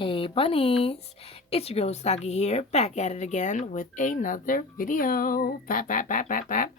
Hey bunnies, it's your girl Sagi here, back at it again with another video. Bap.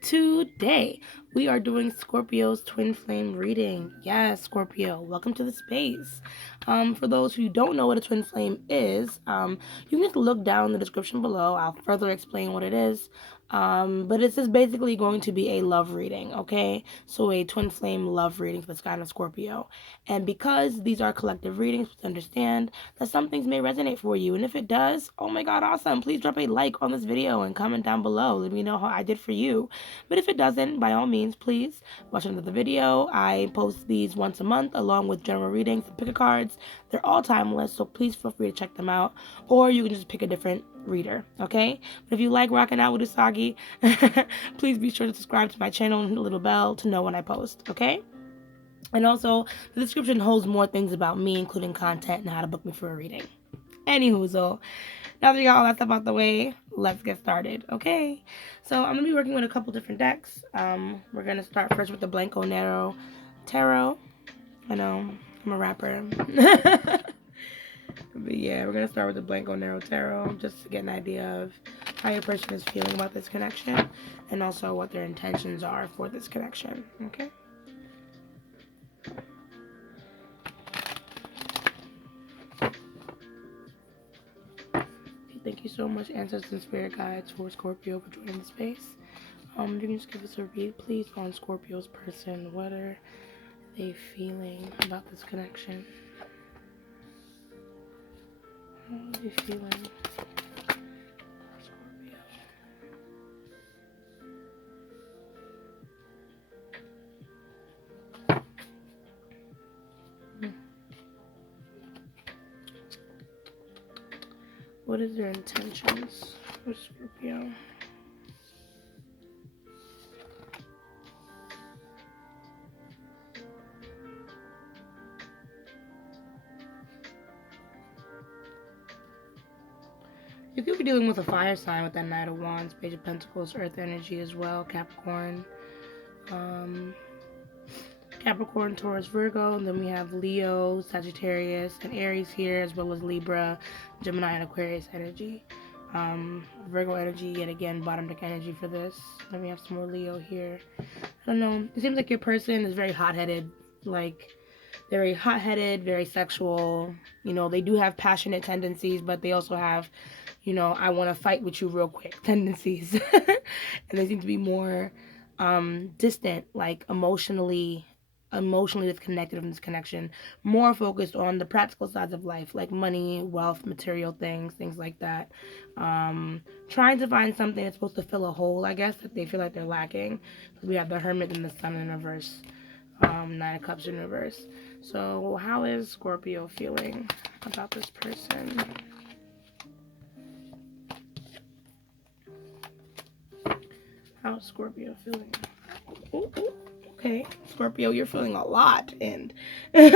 Today, we are doing Scorpio's twin flame reading. Yes, Scorpio, welcome to the space. For those who don't know what a twin flame is, you can just look down in the description below. I'll further explain what it is. But it's just basically going to be a love reading, okay? So a twin flame love reading for the sign of Scorpio. And because these are collective readings, please understand that some things may resonate for you. And if it does, oh my god, awesome. Please drop a like on this video and comment down below. Let me know how I did for you. But if it doesn't, by all means, please watch another video. I post these once a month along with general readings and pick a cards. They're all timeless, so please feel free to check them out. Or you can just pick a different reader, okay? But if you like rocking out with Usagi, please be sure to subscribe to my channel and hit the little bell to know when I post, okay? And also, the description holds more things about me, including content and how to book me for a reading. Anywho, so now that you got all that stuff out the way, let's get started, okay? So I'm going to be working with a couple different decks. We're going to start first with the Blanco Nero Tarot. I know, I'm a rapper. But yeah, we're going to start with the Blanco Nero Tarot just to get an idea of how your person is feeling about this connection and also what their intentions are for this connection, okay? Thank you so much, ancestors and spirit guides, for Scorpio for joining the space. You can just give us a read, please, on Scorpio's person. What are they feeling about this connection? How are they feeling? Scorpio. What is their intentions for Scorpio? You could be dealing with a fire sign with that Knight of Wands, Page of Pentacles, Earth energy as well, Capricorn. Capricorn, Taurus, Virgo, and then we have Leo, Sagittarius, and Aries here, as well as Libra, Gemini, and Aquarius energy. Virgo energy, yet again, bottom deck energy for this. Then we have some more Leo here. I don't know. It seems like your person is very hot-headed, like very hot-headed, very sexual. You know, they do have passionate tendencies, but they also have, you know, I want to fight with you real quick tendencies. And they seem to be more distant, like emotionally disconnected from this connection, more focused on the practical sides of life, like money, wealth, material things like that. Trying to find something that's supposed to fill a hole, I guess, that they feel like they're lacking. We have the Hermit and the Sun in reverse, Nine of Cups in reverse. So how is Scorpio feeling about this person? How's Scorpio feeling? Ooh. Okay, Scorpio, you're feeling a lot, and this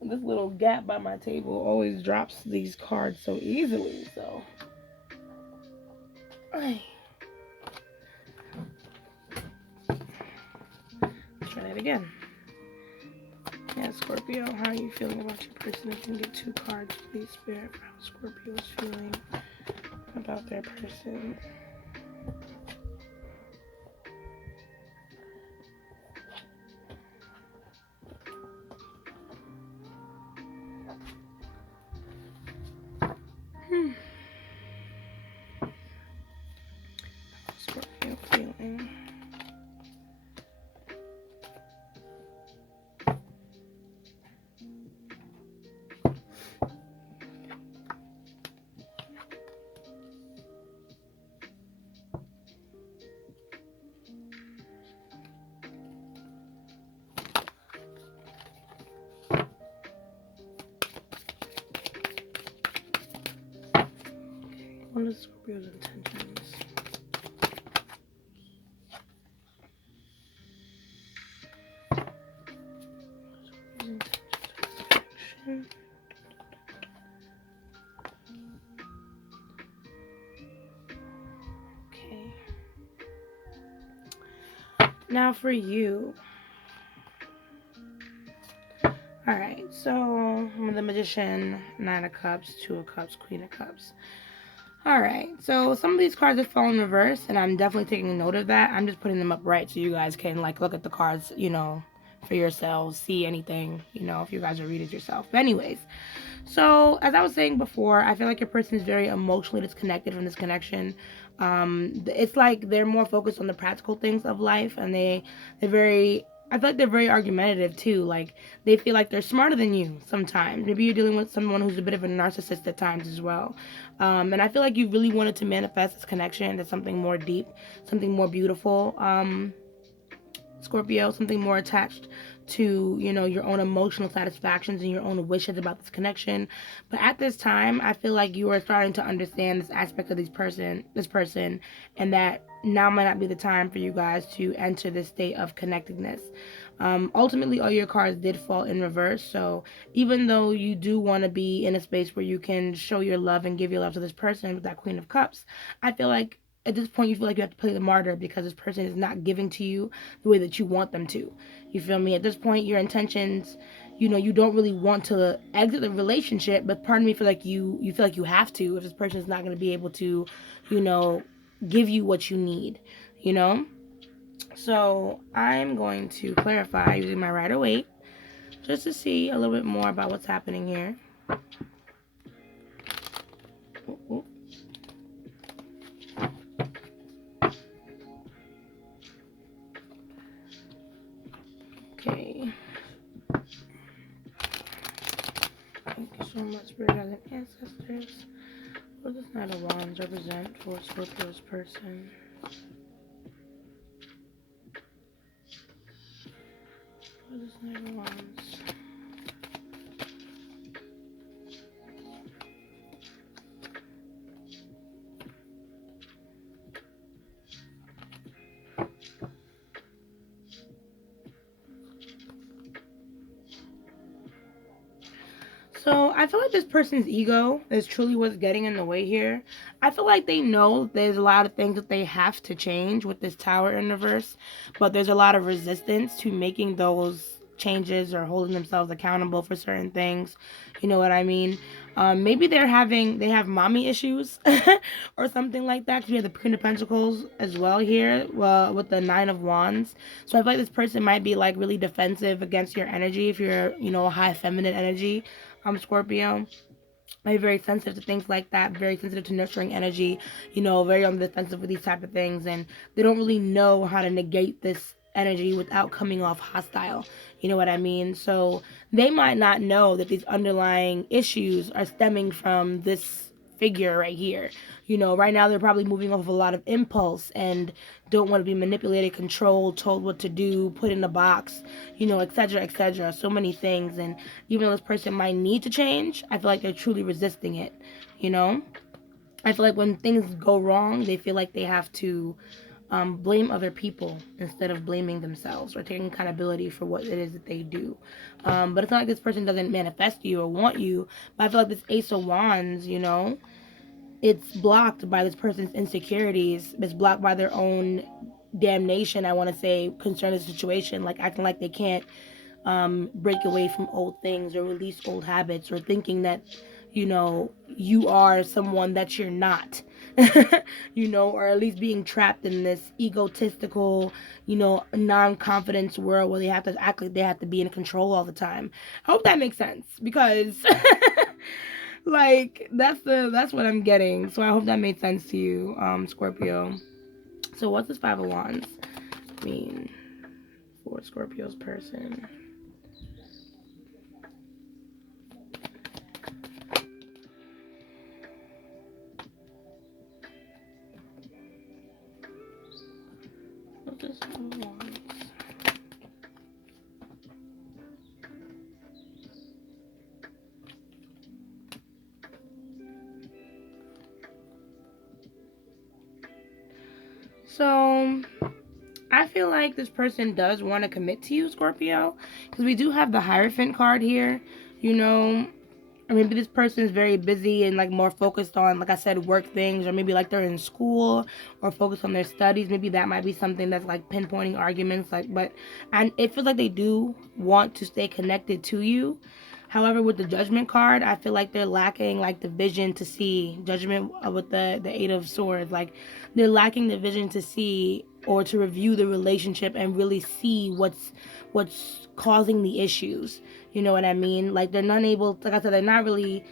little gap by my table always drops these cards so easily, so. Try that again. Yeah, Scorpio, how are you feeling about your person? If you can get 2 cards, please, Spirit, for how Scorpio is feeling about their person. Scorpio feeling. What is Scorpio's intentions? Okay. Now for you, Alright, so the Magician, Nine of Cups, Two of Cups, Queen of Cups. Alright, so some of these cards have fallen in reverse, and I'm definitely taking note of that. I'm just putting them up right so you guys can, like, look at the cards, you know, for yourselves, see anything, you know, if you guys are read it yourself. But anyways, so as I was saying before, I feel like your person is very emotionally disconnected from this connection. It's like they're more focused on the practical things of life, and they're very. I feel like they're very argumentative too. Like they feel like they're smarter than you sometimes. Maybe you're dealing with someone who's a bit of a narcissist at times as well. And I feel like you really wanted to manifest this connection to something more deep, something more beautiful. Scorpio, something more attached to, you know, your own emotional satisfactions and your own wishes about this connection. But at this time, I feel like you are starting to understand this aspect of this person, and that now might not be the time for you guys to enter this state of connectedness. Ultimately, all your cards did fall in reverse. So even though you do want to be in a space where you can show your love and give your love to this person with that Queen of Cups, I feel like at this point you feel like you have to play the martyr because this person is not giving to you the way that you want them to. You feel me? At this point, your intentions, you know, you don't really want to exit the relationship, but part of me feel like you feel like you have to if this person is not going to be able to, you know, give you what you need, you know? So I'm going to clarify using my Rider-Waite just to see a little bit more about what's happening here. Ooh, ooh. Okay. Thank you so much, Spirit Guides and Ancestors. What does Knight of Wands represent for Scorpio's person? What is Knight of Wands? So I feel like this person's ego is truly what's getting in the way here. I feel like they know there's a lot of things that they have to change with this Tower in reverse, but there's a lot of resistance to making those changes or holding themselves accountable for certain things. You know what I mean? Maybe they have mommy issues or something like that. 'Cause we have the Queen of Pentacles as well here, with the Nine of Wands. So I feel like this person might be like really defensive against your energy if you're, you know, a high feminine energy. Scorpio. I'm very sensitive to things like that, very sensitive to nurturing energy, you know, very on the defensive with these type of things, and they don't really know how to negate this energy without coming off hostile. You know what I mean? So they might not know that these underlying issues are stemming from this figure right here. You know, right now they're probably moving off of a lot of impulse and don't want to be manipulated, controlled, told what to do, put in a box, you know, etc., etc. So many things. And even though this person might need to change, I feel like they're truly resisting it, you know? I feel like when things go wrong, they feel like they have to blame other people instead of blaming themselves or taking accountability for what it is that they do. But it's not like this person doesn't manifest you or want you, but I feel like this Ace of Wands, you know, it's blocked by this person's insecurities. It's blocked by their own damnation, I want to say, concerning the situation, like acting like they can't break away from old things or release old habits, or thinking that, you know, you are someone that you're not. You know, or at least being trapped in this egotistical, you know, non-confidence world where they have to act like they have to be in control all the time. I hope that makes sense, because like that's what I'm getting. So I hope that made sense to you, Scorpio. So what's this Five of Wands mean for Scorpio's person? What's this Five of Wands? So I feel like this person does want to commit to you, Scorpio, because we do have the Hierophant card here, you know, or maybe this person is very busy and like more focused on, like I said, work things, or maybe like they're in school or focused on their studies. Maybe that might be something that's like pinpointing arguments. Like, but and it feels like they do want to stay connected to you. However, with the Judgment card, I feel like they're lacking like the vision to see Judgment with the Eight of Swords. Like they're lacking the vision to see or to review the relationship and really see what's causing the issues. You know what I mean? Like they're not able, like I said, they're not really,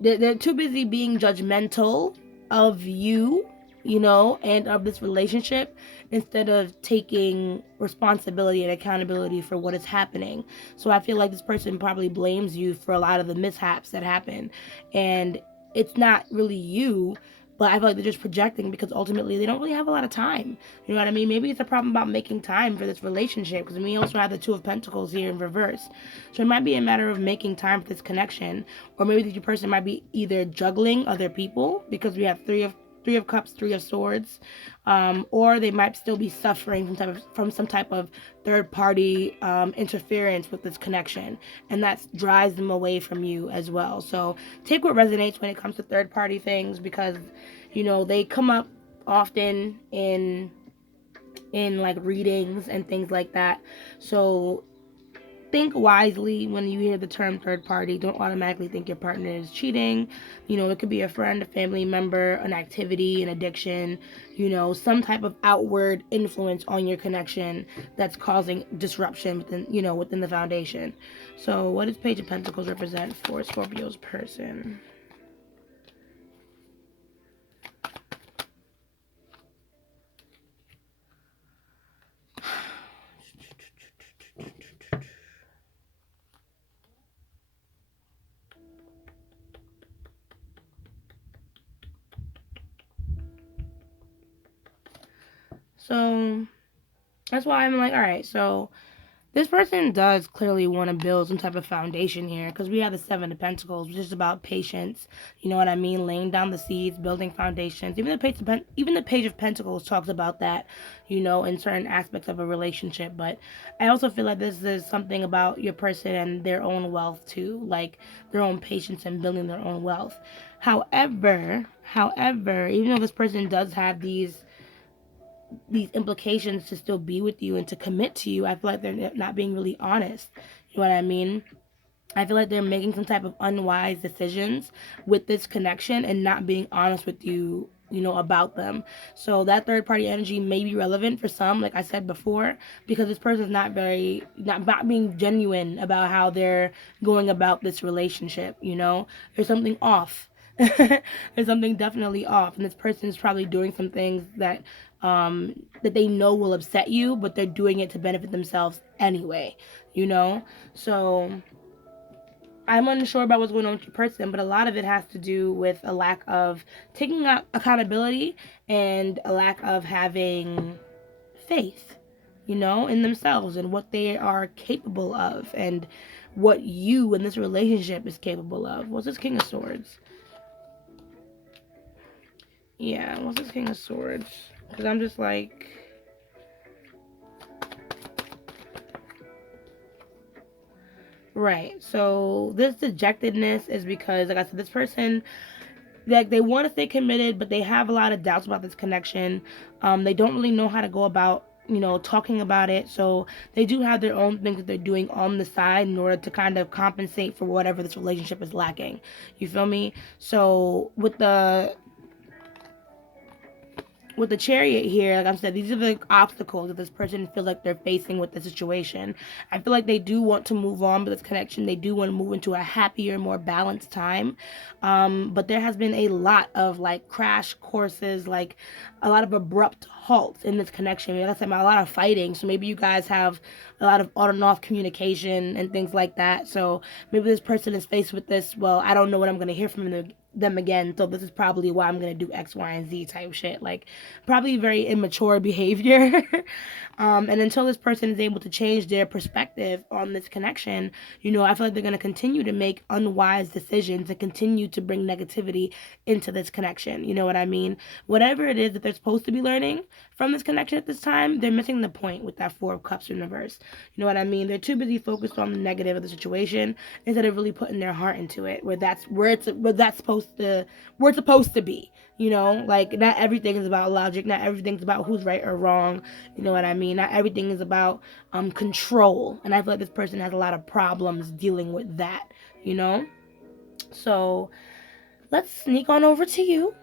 they're too busy being judgmental of you, you know, and of this relationship instead of taking responsibility and accountability for what is happening. So I feel like this person probably blames you for a lot of the mishaps that happen. And it's not really you, but I feel like they're just projecting because ultimately they don't really have a lot of time. You know what I mean? Maybe it's a problem about making time for this relationship because we also have the Two of Pentacles here in reverse. So it might be a matter of making time for this connection, or maybe the person might be either juggling other people because we have Three of Cups, Three of Swords, or they might still be suffering from some type of third party interference with this connection, and that drives them away from you as well. So take what resonates when it comes to third party things, because you know they come up often in like readings and things like that. So think wisely when you hear the term third party. Don't automatically think your partner is cheating. You know, it could be a friend, a family member, an activity, an addiction, you know, some type of outward influence on your connection that's causing disruption within, you know, within the foundation. So what does Page of Pentacles represent for Scorpio's person? So that's why I'm like, all right, so this person does clearly want to build some type of foundation here, because we have the Seven of Pentacles, which is about patience. You know what I mean? Laying down the seeds, building foundations. Even the Page of Pentacles talks about that, you know, in certain aspects of a relationship. But I also feel like this is something about your person and their own wealth too, like their own patience and building their own wealth. However, even though this person does have these implications to still be with you and to commit to you, I feel like they're not being really honest. You know what I mean? I feel like they're making some type of unwise decisions with this connection and not being honest with you, you know, about them. So that third party energy may be relevant for some, like I said before, because this person's not being genuine about how they're going about this relationship, you know? There's something off. There's something definitely off, and this person is probably doing some things that they know will upset you, but they're doing it to benefit themselves anyway, you know? So I'm unsure about what's going on with your person, but a lot of it has to do with a lack of taking accountability and a lack of having faith, you know, in themselves and what they are capable of and what you in this relationship is capable of. What's this King of Swords? Yeah, what's this King of Swords? Because I'm just like, right. So this dejectedness is because, like I said, this person, like, they want to stay committed, but they have a lot of doubts about this connection. They don't really know how to go about, you know, talking about it. So they do have their own things that they're doing on the side in order to kind of compensate for whatever this relationship is lacking. You feel me? So with the Chariot here, like I said, these are the obstacles that this person feels like they're facing with the situation. I feel like they do want to move on with this connection. They do want to move into a happier, more balanced time. But there has been a lot of like crash courses, like a lot of abrupt halts in this connection. Like I said, a lot of fighting. So maybe you guys have a lot of on and off communication and things like that. So maybe this person is faced with this, well, I don't know what I'm going to hear them again, so this is probably why I'm gonna do X, Y, and Z type shit. Like, probably very immature behavior. And until this person is able to change their perspective on this connection, I feel like they're gonna continue to make unwise decisions and continue to bring negativity into this connection. You know what I mean? Whatever it is that they're supposed to be learning from this connection at this time, they're missing the point with that Four of Cups in reverse. You know what I mean? They're too busy focused on the negative of the situation instead of really putting their heart into it, where it's supposed to be. Like, not everything is about logic, not everything's about who's right or wrong. You know what I mean? Not everything is about control, and I feel like this person has a lot of problems dealing with that. So let's sneak on over to you,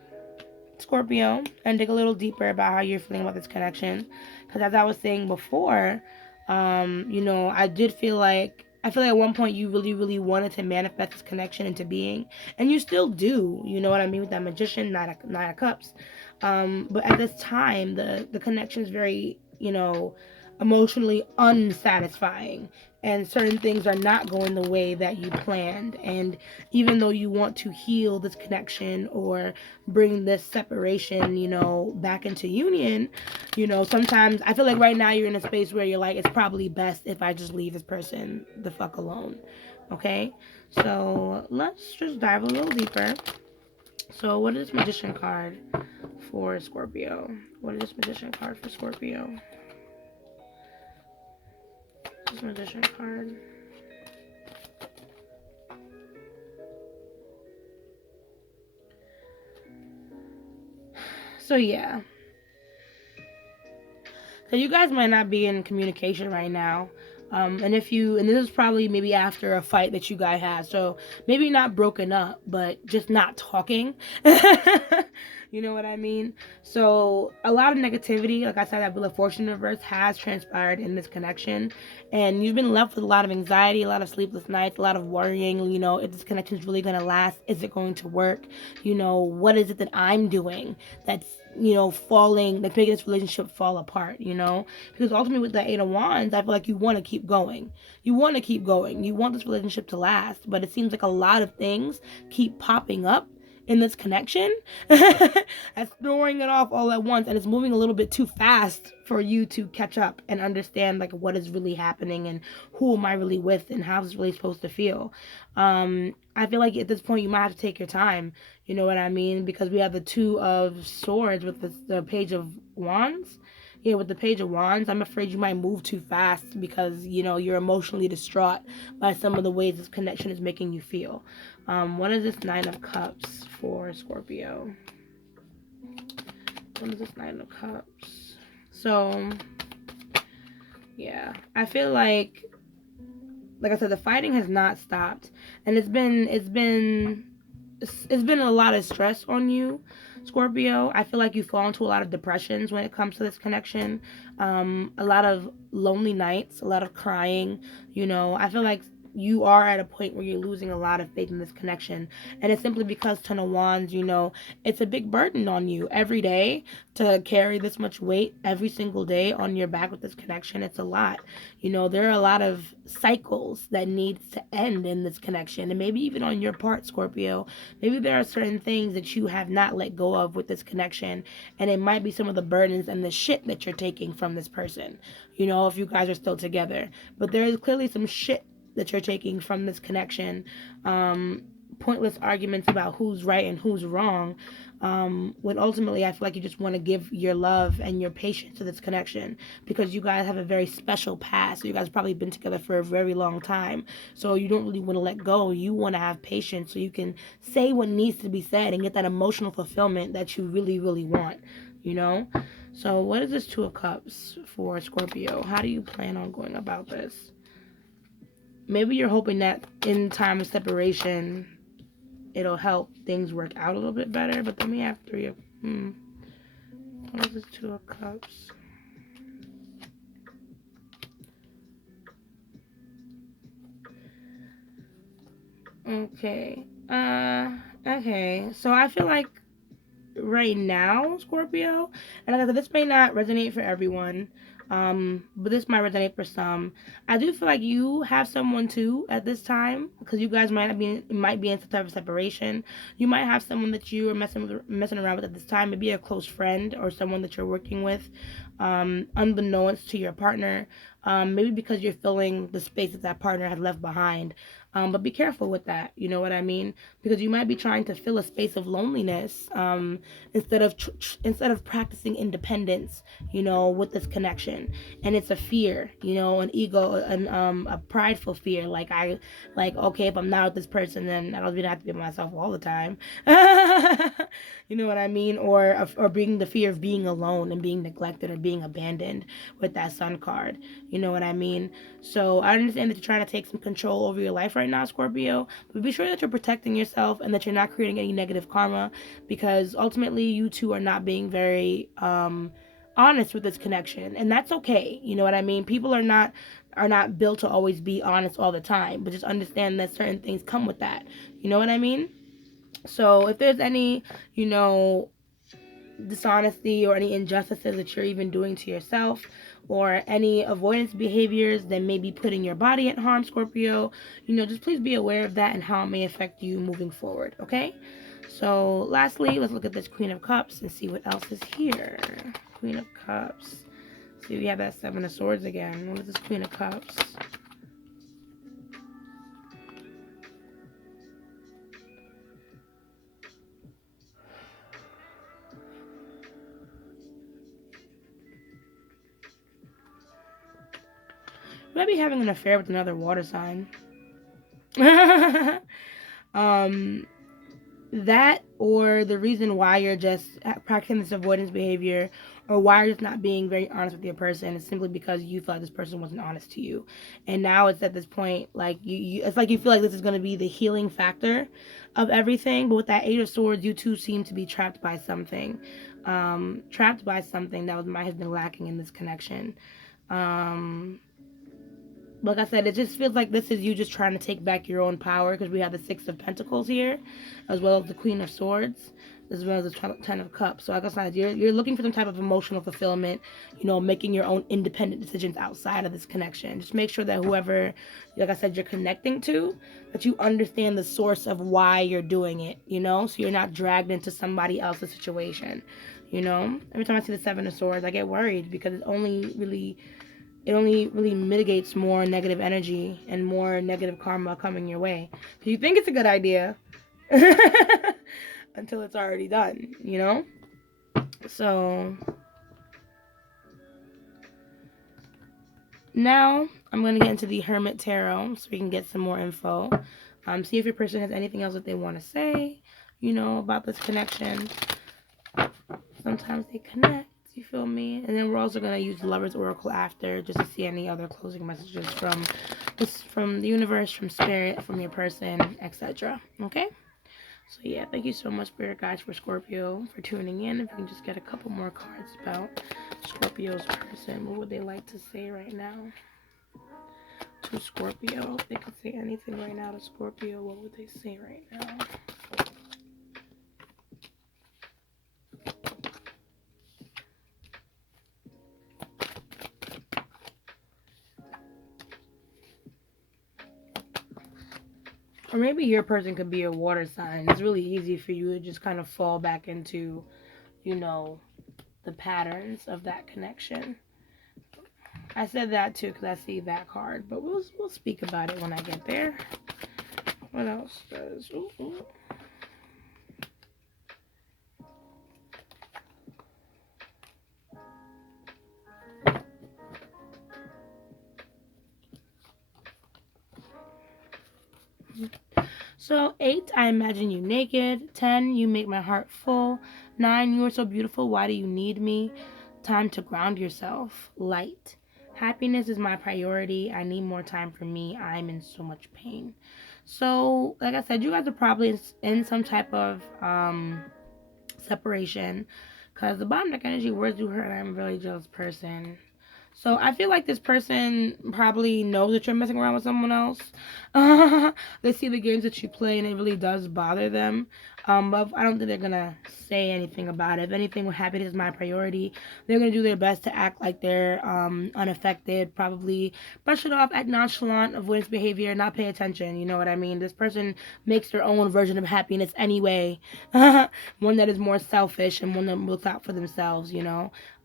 Scorpio, and dig a little deeper about how you're feeling about this connection. Because as I was saying before, I feel like at one point you really, really wanted to manifest this connection into being, and you still do. You know what I mean, with that Magician, Nine of Cups. But at this time, the connection is very, emotionally unsatisfying, and certain things are not going the way that you planned. And even though you want to heal this connection or bring this separation, back into union, sometimes I feel like right now you're in a space where you're like, it's probably best if I just leave this person the fuck alone. Okay? So let's just dive a little deeper. So what is this Magician card for Scorpio? What is this Magician card for Scorpio? This Magician card. So yeah. So you guys might not be in communication right now. And this is probably maybe after a fight that you guys had. So maybe not broken up, but just not talking. You know what I mean? So a lot of negativity, like I said, that Wheel of Fortune reverse has transpired in this connection. And you've been left with a lot of anxiety, a lot of sleepless nights, a lot of worrying, if this connection is really going to last. Is it going to work? What is it that I'm doing that's that's making this relationship fall apart, because ultimately with the Eight of Wands, I feel like you want to keep going. You want this relationship to last, but it seems like a lot of things keep popping up in this connection that's throwing it off all at once, and it's moving a little bit too fast for you to catch up and understand like what is really happening and who am I really with and how is this really supposed to feel. I feel like at this point you might have to take your time, you know what I mean, because we have the Two of Swords with the Page of Wands. Yeah, with the Page of Wands, I'm afraid you might move too fast because, you're emotionally distraught by some of the ways this connection is making you feel. What is this Nine of Cups for Scorpio? What is this Nine of Cups? So, yeah, I feel like I said, the fighting has not stopped, and it's been a lot of stress on you, Scorpio. I feel like you fall into a lot of depressions when it comes to this connection. A lot of lonely nights, a lot of crying. I feel like you are at a point where you're losing a lot of faith in this connection, and it's simply because Ten of Wands, it's a big burden on you every day to carry this much weight every single day on your back with this connection. It's a lot. There are a lot of cycles that need to end in this connection, and maybe even on your part, Scorpio, maybe there are certain things that you have not let go of with this connection, and it might be some of the burdens and the shit that you're taking from this person, if you guys are still together. But there is clearly some shit that you're taking from this connection. Pointless arguments about who's right and who's wrong, when ultimately I feel like you just want to give your love and your patience to this connection, because you guys have a very special past. So you guys probably been together for a very long time, so you don't really want to let go. You want to have patience so you can say what needs to be said and get that emotional fulfillment that you really, really want. So what is this Two of Cups for Scorpio? How do you plan on going about this? Maybe you're hoping that in time of separation, it'll help things work out a little bit better. But then we have Three of... What is this Two of Cups? Okay. Okay. So I feel like right now, Scorpio, and like I said, this may not resonate for everyone. But this might resonate for some. I do feel like you have someone too at this time, because you guys might be in some type of separation. You might have someone that you are messing around with at this time, maybe a close friend or someone that you're working with, unbeknownst to your partner. Maybe because you're filling the space that partner has left behind. But be careful with that. You know what I mean? Because you might be trying to fill a space of loneliness, instead of practicing independence. With this connection, and it's a fear. An ego, and a prideful fear. Okay, if I'm not with this person, then I don't really have to be with myself all the time. You know what I mean? Or being the fear of being alone and being neglected or being abandoned with that sun card. You know what I mean? So I understand that you're trying to take some control over your life right now, Scorpio, but be sure that you're protecting yourself and that you're not creating any negative karma, because ultimately you two are not being very honest with this connection, and that's okay. You know what I mean? People are not built to always be honest all the time, but just understand that certain things come with that. You know what I mean? So if there's any, dishonesty or any injustices that you're even doing to yourself, or any avoidance behaviors that may be putting your body at harm, Scorpio, just please be aware of that and how it may affect you moving forward, okay? So lastly, let's look at this Queen of Cups and see what else is here. Queen of Cups. See, we have that Seven of Swords again. What is this Queen of Cups? You might be having an affair with another water sign. um, that, or the reason why you're just practicing this avoidance behavior, or why you're just not being very honest with your person, is simply because you felt this person wasn't honest to you, and now it's at this point, like it's like you feel like this is going to be the healing factor of everything. But with that Eight of Swords, you two seem to be trapped by something, that might have been lacking in this connection. Like I said, it just feels like this is you just trying to take back your own power, because we have the Six of Pentacles here, as well as the Queen of Swords, as well as the Ten of Cups. So like I said, you're looking for some type of emotional fulfillment, making your own independent decisions outside of this connection. Just make sure that whoever, like I said, you're connecting to, that you understand the source of why you're doing it, so you're not dragged into somebody else's situation. Every time I see the Seven of Swords, I get worried, because it only really mitigates more negative energy and more negative karma coming your way. So you think it's a good idea until it's already done. So now I'm going to get into the Hermit Tarot so we can get some more info. See if your person has anything else that they want to say, about this connection. Sometimes they connect. You feel me? And then we're also going to use the Lover's Oracle after, just to see any other closing messages from the universe, from spirit, from your person, etc. Okay? So yeah, thank you so much, Spirit Guides, for Scorpio, for tuning in. If you can just get a couple more cards about Scorpio's person, what would they like to say right now to Scorpio? If they could say anything right now to Scorpio, what would they say right now? Or maybe your person could be a water sign. It's really easy for you to just kind of fall back into, the patterns of that connection. I said that too because I see that card, but we'll speak about it when I get there. What else does? Ooh. So 8, I imagine you naked. 10, you make my heart full. 9, you are so beautiful. Why do you need me? Time to ground yourself. Light. Happiness is my priority. I need more time for me. I'm in so much pain. So, like I said, you guys are probably in some type of separation, because the bottom deck energy, words do hurt, and I'm a really jealous person. So I feel like this person probably knows that you're messing around with someone else. They see the games that you play, and it really does bother them. But I don't think they're gonna say anything about it. If anything, happiness is my priority. They're gonna do their best to act like they're unaffected. Probably brush it off, act nonchalant, avoidance behavior, not pay attention. You know what I mean? This person makes their own version of happiness anyway. One that is more selfish and one that looks out for themselves.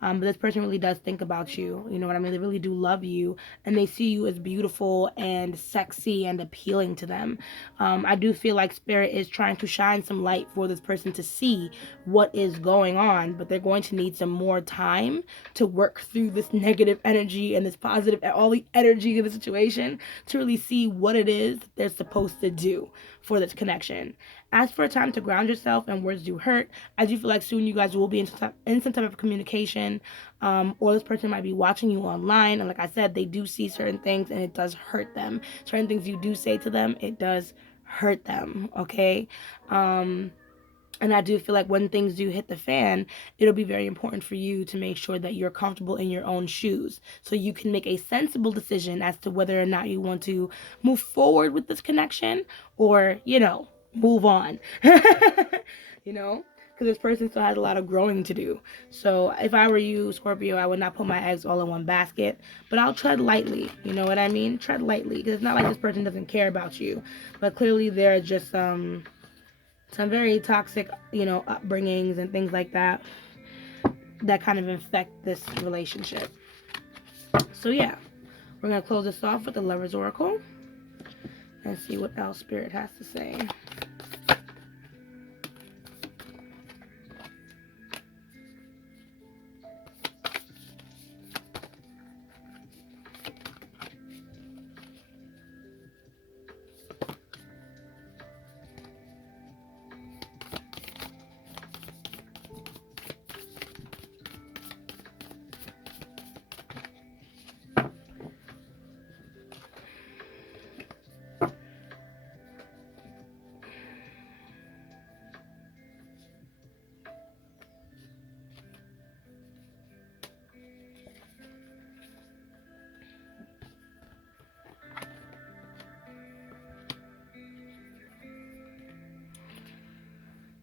But this person really does think about you. You know what I mean? They really do love you, and they see you as beautiful and sexy and appealing to them. I do feel like spirit is trying to shine some light for this person to see what is going on, but they're going to need some more time to work through this negative energy and this positive, all the energy of the situation to really see what it is they're supposed to do for this connection. Ask for a time to ground yourself, and words do hurt. I do feel like soon you guys will be in some type of communication, or this person might be watching you online. And like I said, they do see certain things and it does hurt them. Certain things you do say to them, it does hurt them, okay? And I do feel like when things do hit the fan, it'll be very important for you to make sure that you're comfortable in your own shoes so you can make a sensible decision as to whether or not you want to move forward with this connection or, move on. Because this person still has a lot of growing to do. So if I were you, Scorpio, I would not put my eggs all in one basket, but I'll tread lightly. You know what I mean? Tread lightly, because it's not like this person doesn't care about you, but clearly there are just some very toxic, upbringings and things like that kind of infect this relationship. So yeah, we're going to close this off with the Lover's Oracle and see what else Spirit has to say.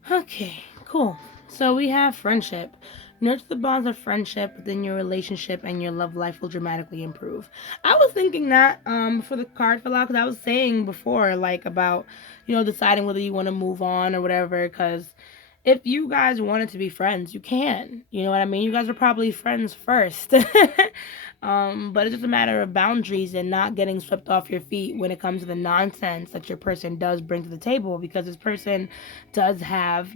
Okay, cool. So we have friendship. Nurture the bonds of friendship within your relationship and your love life will dramatically improve. I was thinking that for the card fell out because I was saying before like about, deciding whether you want to move on or whatever, because if you guys wanted to be friends, you can. You know what I mean? You guys are probably friends first. But it's just a matter of boundaries and not getting swept off your feet when it comes to the nonsense that your person does bring to the table, because this person does have,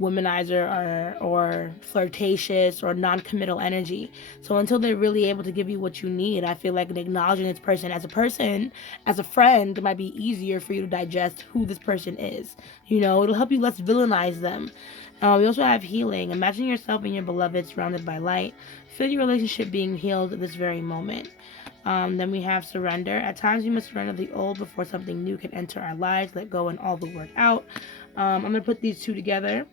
womanizer or flirtatious or non-committal energy. So until they're really able to give you what you need, I feel like acknowledging this person, as a friend, it might be easier for you to digest who this person is. It'll help you less villainize them. We also have healing. Imagine yourself and your beloved surrounded by light. Feel your relationship being healed at this very moment. Then we have surrender. At times we must surrender the old before something new can enter our lives. Let go and all the work out. I'm going to put these two together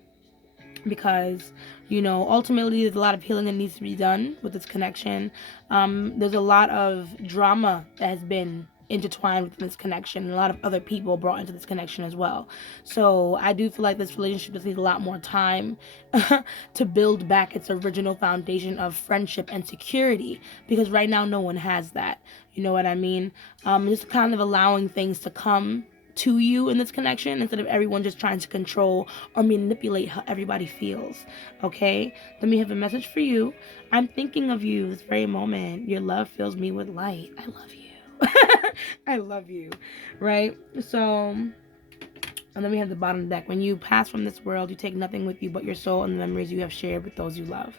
because, ultimately there's a lot of healing that needs to be done with this connection. There's a lot of drama that has been intertwined with this connection, and a lot of other people brought into this connection as well. So I do feel like this relationship just needs a lot more time to build back its original foundation of friendship and security, because right now no one has that. You know what I mean? Just kind of allowing things to come to you in this connection instead of everyone just trying to control or manipulate how everybody feels. Okay, then we have a message for you. I'm thinking of you this very moment. Your love fills me with light. I love you. I love you. Right? So, and then we have the bottom of the deck. When you pass from this world, you take nothing with you but your soul and the memories you have shared with those you love.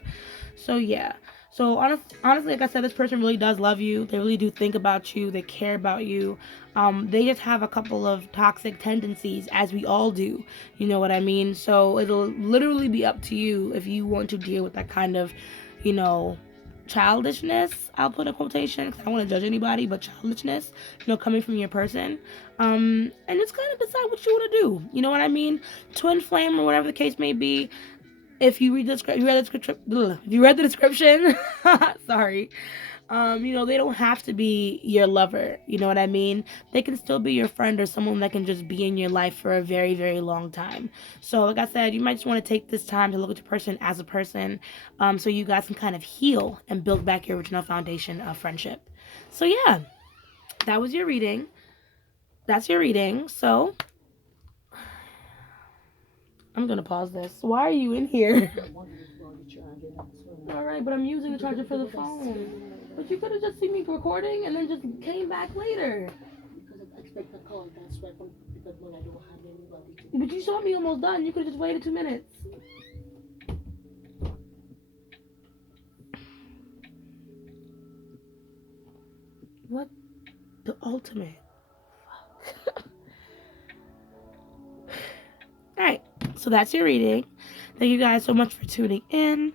So yeah. So honestly, like I said, this person really does love you. They really do think about you. They care about you. They just have a couple of toxic tendencies, as we all do. You know what I mean? So it'll literally be up to you if you want to deal with that kind of, childishness. I'll put a quotation because I don't want to judge anybody, but childishness, coming from your person. And just kind of decide what you want to do. You know what I mean? Twin flame or whatever the case may be. If you read the description, sorry, They don't have to be your lover. You know what I mean? They can still be your friend or someone that can just be in your life for a very, very long time. So, like I said, you might just want to take this time to look at the person as a person, so you guys can kind of heal and build back your original foundation of friendship. So, yeah, that was your reading. That's your reading. So, I'm gonna pause this. Why are you in here? All right, but I'm using the charger for the phone. But you could have just seen me recording and then just came back later. Because I expect a call, that's why because when I don't have anybody. But you saw me almost done. You could have just waited 2 minutes. What the ultimate? All right, so that's your reading. Thank you guys so much for tuning in.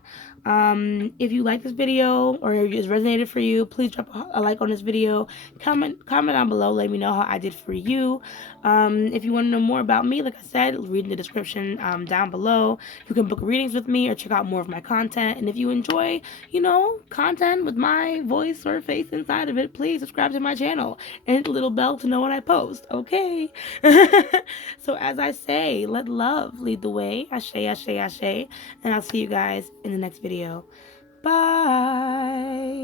If you like this video or it resonated for you, please drop a like on this video. Comment down below. Let me know how I did for you. If you want to know more about me, like I said, read in the description down below. You can book readings with me or check out more of my content. And if you enjoy, content with my voice or face inside of it, please subscribe to my channel and hit the little bell to know when I post. Okay. So as I say, let love lead the way. Ashe, ashe, ashe. And I'll see you guys in the next video. Bye.